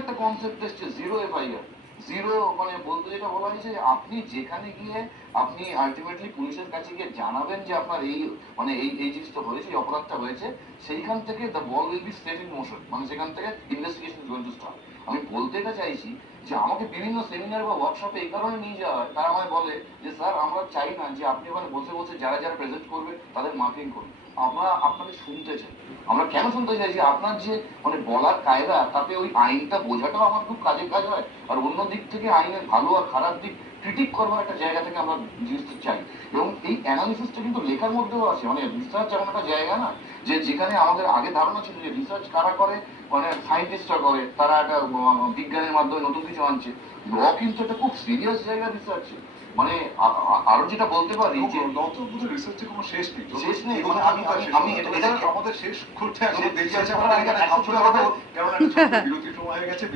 একটা কনসেপ্ট এসছে zero FIR. Zero মানে বলতে যেটা বলা হয়েছে যে আপনি যেখানে গিয়ে আপনি আলটিমেটলি পুলিশের কাছে গিয়ে জানাবেন যে আপনার এই মানে এই জিনিসটা হয়েছে, এই অপরাধটা হয়েছে, সেইখান থেকে the ball will be set in motion, মানে সেখান থেকে investigation is going to start. আমি বলতে এটা চাইছি যে আমাকে বিভিন্ন সেমিনার বা ওয়ার্কশপে এই কারণে নিয়ে যাওয়া হয়, তারা আমায় বলে যে স্যার আমরা চাই না যে আপনি ওখানে বসে বসে যারা যারা প্রেজেন্ট করবে তাদের মার্কিং করুন, আমরা আপনাকে শুনতে চাই। আমরা কেন শুনতে চাই? যে আপনার যে মানে বলার কায়দা, তাতে ওই আইনটা বোঝাটাও আমার খুব কাজের কাজ হয়, আর অন্য দিক থেকে আইনের ভালো আর খারাপ দিক ক্রিটিক করবার একটা জায়গা থেকে আমরা জিনিসটা চাই। এবং এই অ্যানালিসিসটা কিন্তু লেখার মধ্যেও আছে, মানে রিসার্চ এমন একটা জায়গা না যে যেখানে আমাদের আগে ধারণা ছিল যে রিসার্চ কারা করে, মানে সায়েন্টিস্টরা করে, তারা একটা বিজ্ঞানের মাধ্যমে নতুন কিছু আনছে। ল কিন্তু একটা খুব সিরিয়াস জায়গা রিসার্চে। মানে আরো যেটা বলতে পারি যে রিসার্চে কোনো শেষ নেই, শেষ নেই। মানে আমি আমাদের শেষ করতে এখন দেরি আছে, আমাদের এখানে বিরতির সময় হয়ে গেছে।